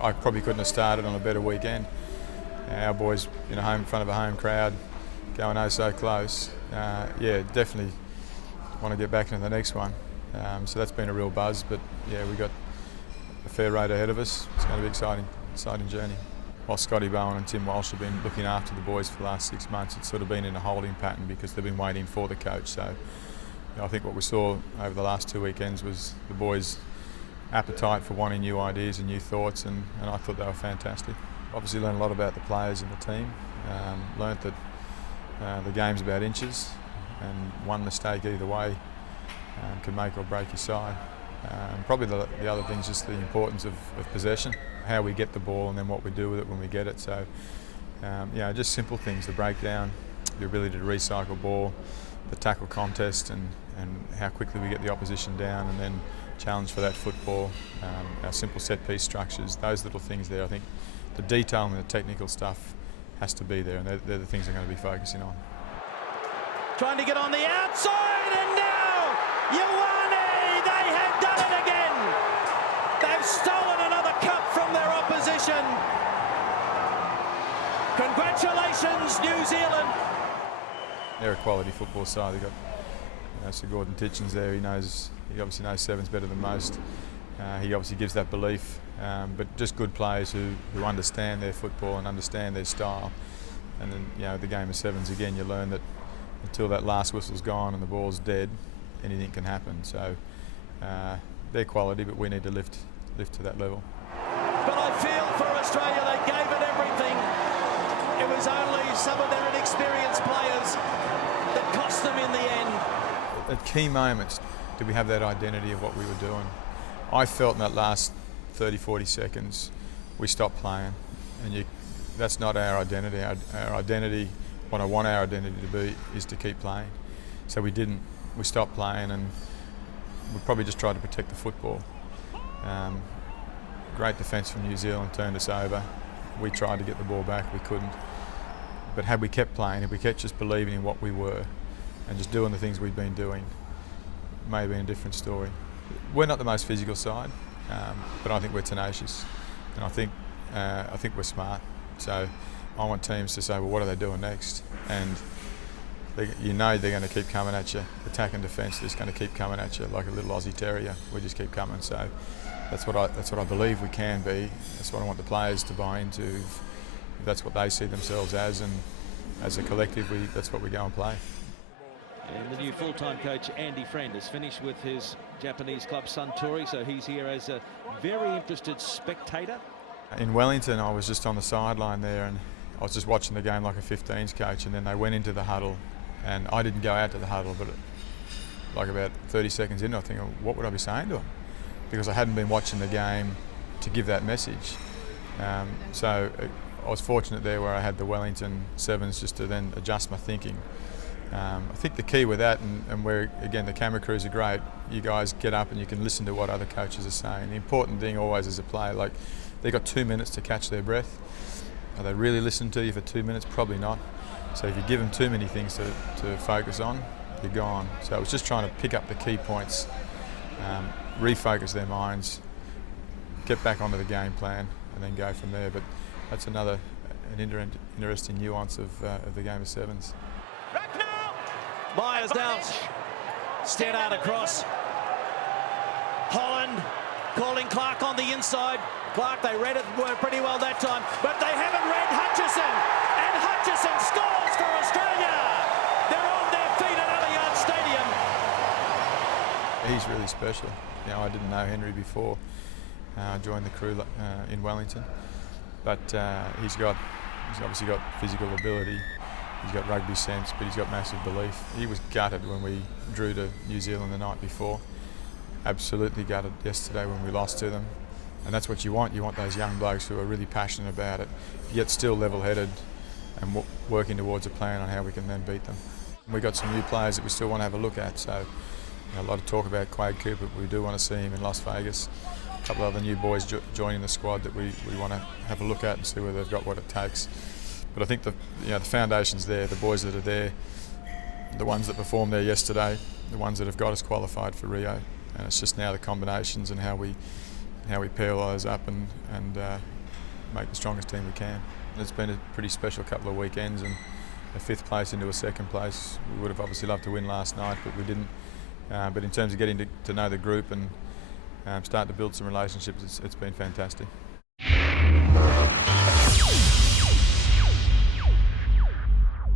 I probably couldn't have started on a better weekend. Our boys, home in front of a home crowd, going oh so close. Yeah, definitely want to get back into the next one. So that's been a real buzz, but yeah, we got a fair road ahead of us. It's going to be an exciting journey. While Scotty Bowen and Tim Walsh have been looking after the boys for the last 6 months, it's sort of been in a holding pattern because they've been waiting for the coach. So I think what we saw over the last 2 weekends was the boys' appetite for wanting new ideas and new thoughts, and I thought they were fantastic. Obviously learned a lot about the players and the team. Learnt that the game's about inches, and one mistake either way can make or break your side. Probably the other thing is just the importance of possession, how we get the ball and then what we do with it when we get it. So, just simple things, the breakdown, the ability to recycle ball, the tackle contest and how quickly we get the opposition down and then challenge for that football, our simple set piece structures, those little things there. I think the detail and the technical stuff has to be there, and they're the things I'm going to be focusing on. Trying to get on the outside, and now Ioane, they have done it again. They've stolen another cup from their opposition. Congratulations, New Zealand. They're a quality football side. They've got Sir Gordon Titchens there. He obviously knows sevens better than most. He obviously gives that belief, but just good players who understand their football and understand their style. And then the game of sevens again, you learn that until that last whistle's gone and the ball's dead, anything can happen. So they're quality, but we need to lift to that level. But I feel for Australia, they gave it everything. It was only some of their inexperienced players that cost them in the end. At key moments, did we have that identity of what we were doing? I felt in that last 30-40 seconds, we stopped playing, and that's not our identity. Our identity, what I want our identity to be, is to keep playing. So we didn't. We stopped playing, and we probably just tried to protect the football. Great defence from New Zealand turned us over. We tried to get the ball back, we couldn't. But had we kept playing, if we kept just believing in what we were and just doing the things we've been doing, it may have been a different story. We're not the most physical side, but I think we're tenacious, and I think we're smart. So I want teams to say, well, what are they doing next? And they're going to keep coming at you. Attack and defence, they're just going to keep coming at you like a little Aussie Terrier. We just keep coming. So that's what I believe we can be. That's what I want the players to buy into. If that's what they see themselves as, and as a collective, that's what we go and play. And the new full-time coach, Andy Friend, has finished with his Japanese club Suntory, so he's here as a very interested spectator. In Wellington, I was just on the sideline there, and I was just watching the game like a 15s coach, and then they went into the huddle, and I didn't go out to the huddle, but like about 30 seconds in, I think, what would I be saying to them? Because I hadn't been watching the game to give that message. So I was fortunate there where I had the Wellington sevens just to then adjust my thinking. I think the key with that, and where again the camera crews are great, you guys get up and you can listen to what other coaches are saying. The important thing always as a player, like they've got 2 minutes to catch their breath. Are they really listening to you for 2 minutes? Probably not. So if you give them too many things to focus on, you're gone. So I was just trying to pick up the key points, refocus their minds, get back onto the game plan, and then go from there. But that's an interesting nuance of the game of sevens. Myers now, Stannard across. Holland calling Clark on the inside. Clark, they read it pretty well that time, but they haven't read Hutchison. And Hutchison scores for Australia. They're on their feet at Allianz Stadium. He's really special. I didn't know Henry before I joined the crew in Wellington, but he's obviously got physical ability. He's got rugby sense, but he's got massive belief. He was gutted when we drew to New Zealand the night before. Absolutely gutted yesterday when we lost to them. And that's what you want. You want those young blokes who are really passionate about it, yet still level-headed and working towards a plan on how we can then beat them. We've got some new players that we still want to have a look at. So a lot of talk about Quade Cooper, but we do want to see him in Las Vegas. A couple of other new boys joining the squad that we want to have a look at and see whether they've got what it takes. But I think the foundation's there, the boys that are there, the ones that performed there yesterday, the ones that have got us qualified for Rio. And it's just now the combinations and how we how we pair all those up and make the strongest team we can. It's been a pretty special couple of weekends, and a 5th place into a 2nd place. We would have obviously loved to win last night, but we didn't. But in terms of getting to know the group and start to build some relationships, it's been fantastic.